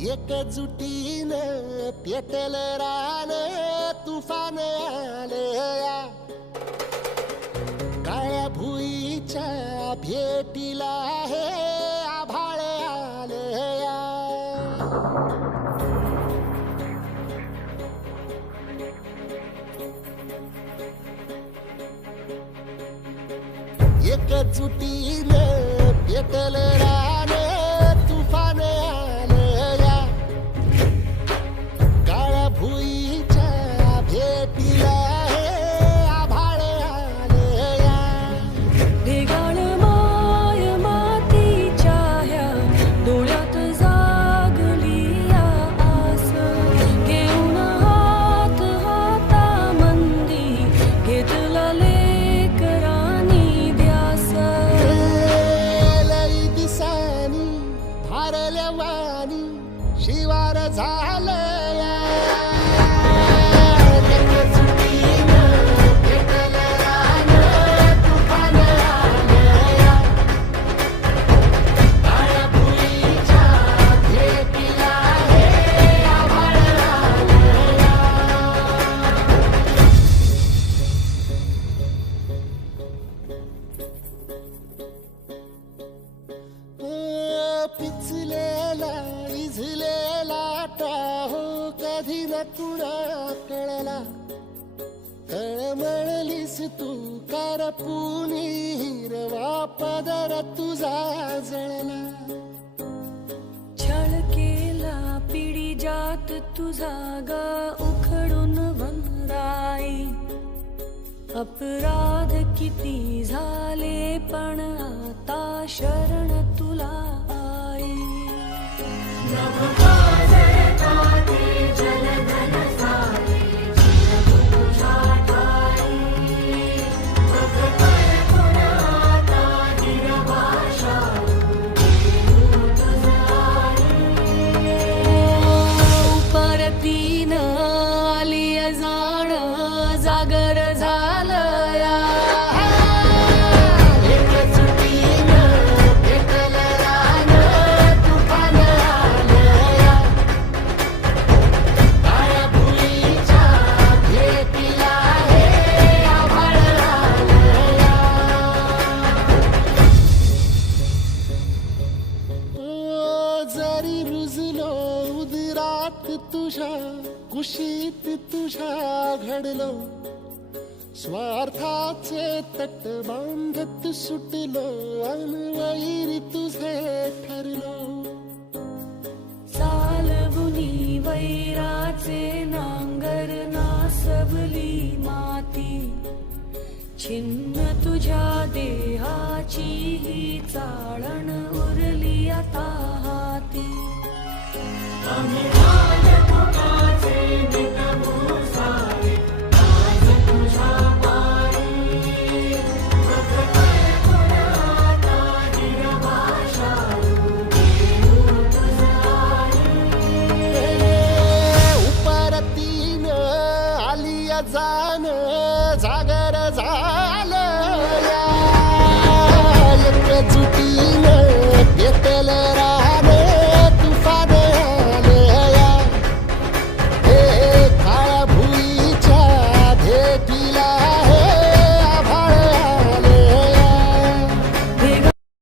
एकजुटीनं पेटल रान तुफान आलया काळ्या भुईच्या भेटीला हे आभाळ आलया एकजुटीनं पेटल रान तुफान आलया काळ्या भुईच्या भेटीला हे आभाळ आलया ढेगाळ माय मातीच्या ह्या डोळ्यात जागली या आस घेऊन हात हातामंदी घेतला लेकरांनी ध्यास लई दिसानी भारल्या वाणी शिवार झालया पिचलेला इझलेला टाहो कधी न कुणा कळला तळमळलीस तू करपुनी हिरवा पदर तुझा जळला छळ केला पिढी जात तुझा ग उखडून वनराई अपराध किती झाले पण आता शरण तुला आई परतीन आली जाण जागर झालया जरी रुजलो उदरात तुझ्या कुशीत तुझ्या घडलो स्वार्थाचे तट बांधत सुटलो अनवैरी तुझे ठरलो चालवुनी वैराचे नांगर नासवली माती छिन्न तुझ्या देहाची ही चाळण उरली आता हाती